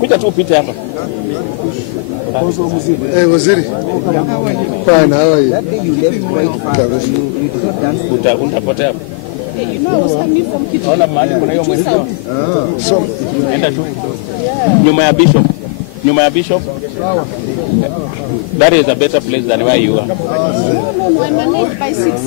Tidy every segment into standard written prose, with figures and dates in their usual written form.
Kuja tu upite hapa. Waziri. Fine, how are you? Utapotea. Ona mahali kuna hiyo mwelekeo. So, Enda tu. Nyuma ya Bishop. Nyuma ya Bishop. That is a better place than where you are. No, I'm an 8x6.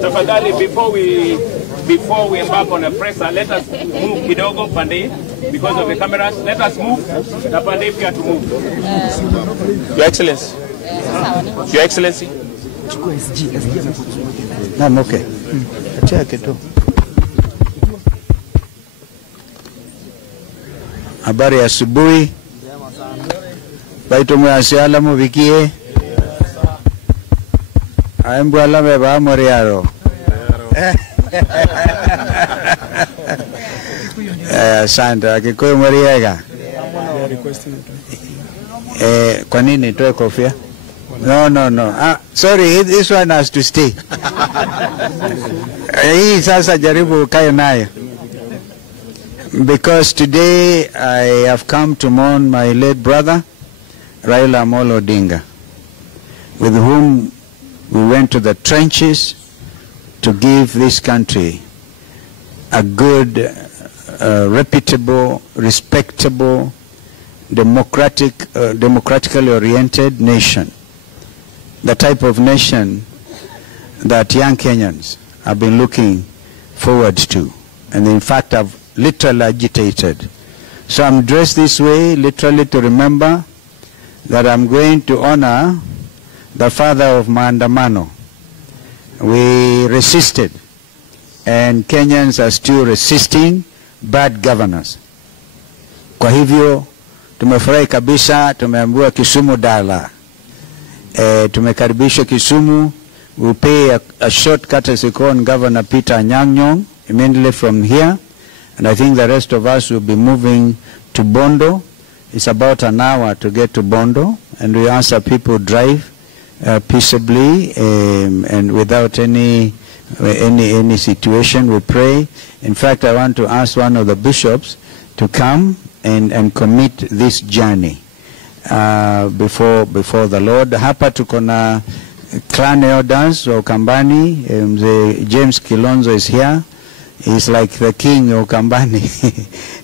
Tafadhali, before we embark on a presser, let us move kidogo pande because of the cameras. Let us move. Na pande pia to move. Your Excellency. Your Excellency. Naam, okay. Acha kitu. Habari ya asubuhi. Baito mwasiala mubikie. Aembu alame ba moriaro. Santa Kikuyu moriega. Kwa nini toe kofia? No. Sorry, this one has to stay. Hii sasa jaribu kae nayo. Because today I have come to mourn my late brother, Raila Amolo Odinga, with whom we went to the trenches to give this country a good, reputable, respectable, democratically oriented nation. The type of nation that young Kenyans have been looking forward to, and in fact have literally agitated. So I'm dressed this way literally to remember that I'm going to honor the father of maandamano. We resisted, and Kenyans are still resisting bad governance. Kwa hivyo tumefurahi kabisa, tumeambiwa Kisumu dala. Tumekaribishwa Kisumu. We'll pay a short courtesy call on Governor Peter Anyang' Nyong'o immediately from here, and I think the rest of us will be moving to Bondo. It's about an hour to get to Bondo, and we ask that people drive peaceably and without any situation. We pray. In fact, I want to ask one of the bishops to come and commit this journey before the Lord. Hapa tuko na clan elders wa Ukambani. James Kilonzo is here. He's like the king of Ukambani.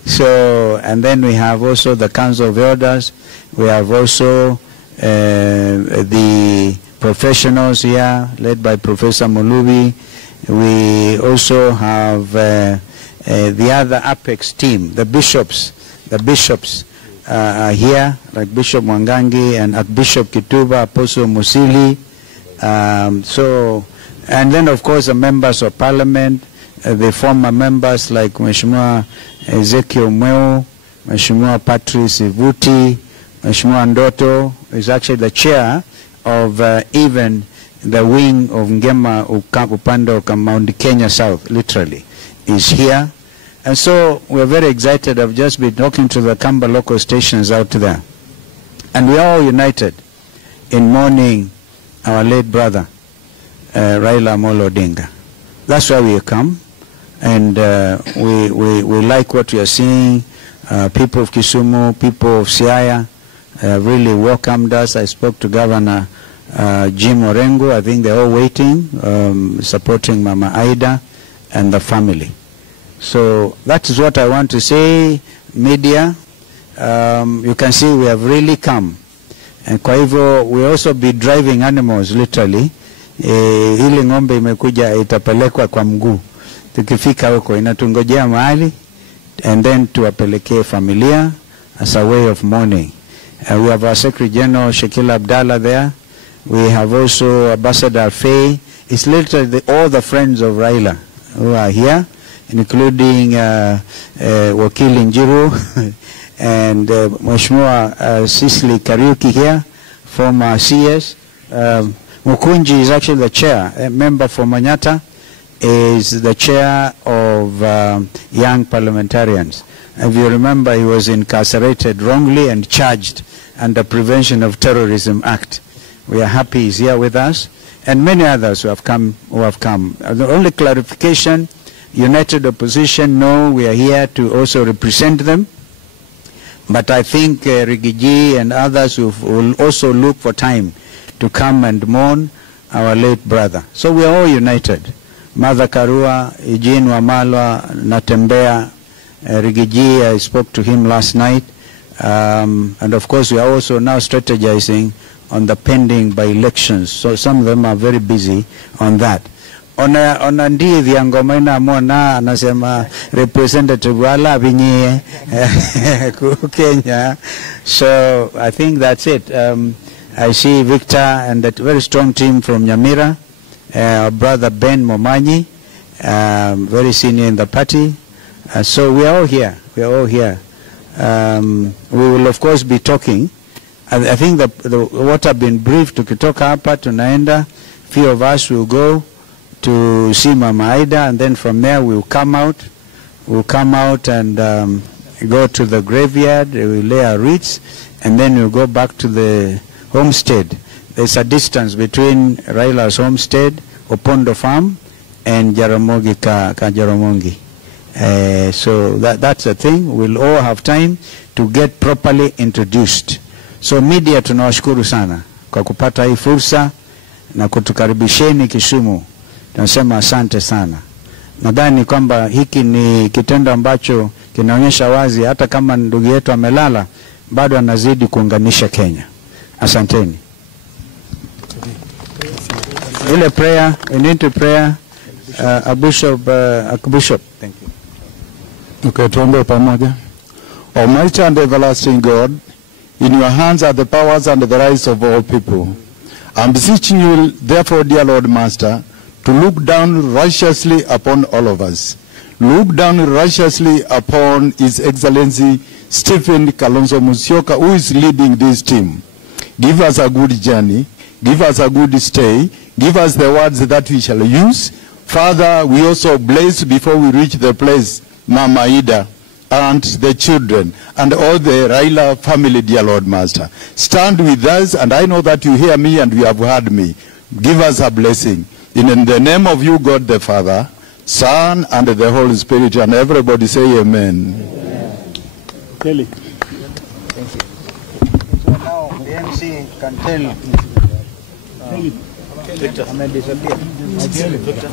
So, and then we have also the Council of Elders. We have also the professionals here, led by Professor Mulubi. We also have the other Apex team, the bishops. The bishops are here, like Bishop Mwangangi and Archbishop Kituba, Apostle Musili. So, and then of course the members of Parliament, the former members like Mheshimiwa Ezekiel Mweo, Mheshimiwa Patrice Ivuti, Mheshimiwa Ndoto is actually the chair of even the wing of Ngema upande wa Mount Kenya South, literally, is here. And so we're very excited. I've just been talking to the Kamba local stations out there. And we are all united in mourning our late brother, Raila Amolo Odinga. That's why we come. And we like what we are seeing. People of Kisumu, people of Siaya really welcomed us. I spoke to Governor Jim Orengo. I think they're all waiting, supporting Mama Aida and the family. So that is what I want to say. Media, you can see we have really come. And kwa hivyo we also be driving animals literally. Hili ng'ombe imekuja itapelekwa kwa mguu. Tukifika huko inatungojea mahali and then tuwapelekee familia as a way of mourning. We have our Secretary General Shekila Abdallah there. We have also Ambassador Faye. It's literally all the friends of Raila who are here, including Wakili Njiru and Mheshimiwa Sisli Kariuki here, former CS. Mukunji is actually the chair, a member for Manyata. is the chair of young parliamentarians. If you remember, he was incarcerated wrongly and charged under Prevention of Terrorism Act. We are happy he's here with us, and many others who have come. The only clarification, United Opposition, no, we are here to also represent them. But I think Rigiji and others will also look for time to come and mourn our late brother. So we are all united. Mother Karua, Eugene Wamalwa, Natembea, Rigiji, I spoke to him last night. And of course we are also now strategizing on the pending by-elections. So some of them are very busy on that. Ona ndithi ya ngoma inamwona anasema representative wala binye Kenya. So I think that's it. I see Victor and that very strong team from Nyamira, our brother Ben Momanyi, very senior in the party. So we are all here. We are all here. We will of course be talking. I think what I've been briefed, tukitoka hapa tunaenda, few of us will go to see Mama Aida, and then from there we'll come out and go to the graveyard, we'll lay our wreaths, and then we'll go back to the homestead. There's a distance between Raila's homestead, Opondo Farm, and Jaramogi Jaramogi. So that's the thing. We'll all have time to get properly introduced. So media tunawashukuru sana kwa kupata hii fursa na kutukaribisheni Kisumu. Tunasema asante sana. Nadhani kwamba hiki ni kitendo ambacho kinaonyesha wazi hata kama ndugu yetu amelala bado anazidi kuunganisha Kenya. Asanteni. Ile prayer, we need to prayer, a bishop, thank you. Okay, tuombe pamoja. Almighty and everlasting God, in your hands are the powers and the rights of all people. I'm beseeching you, therefore, dear Lord Master, to look down righteously upon all of us. Look down righteously upon His Excellency Stephen Kalonzo Musyoka, who is leading this team. Give us a good journey. Give us a good stay. Give us the words that we shall use. Father, we also bless before we reach the place, Mama Ida and the children and all the Raila family, dear Lord Master. Stand with us, and I know that you hear me and you have heard me. Give us a blessing. In the name of you, God the Father, Son, and the Holy Spirit, and everybody say amen. Kelly. Thank you. So now the MC can tell. Victor. I may disappear. Victor.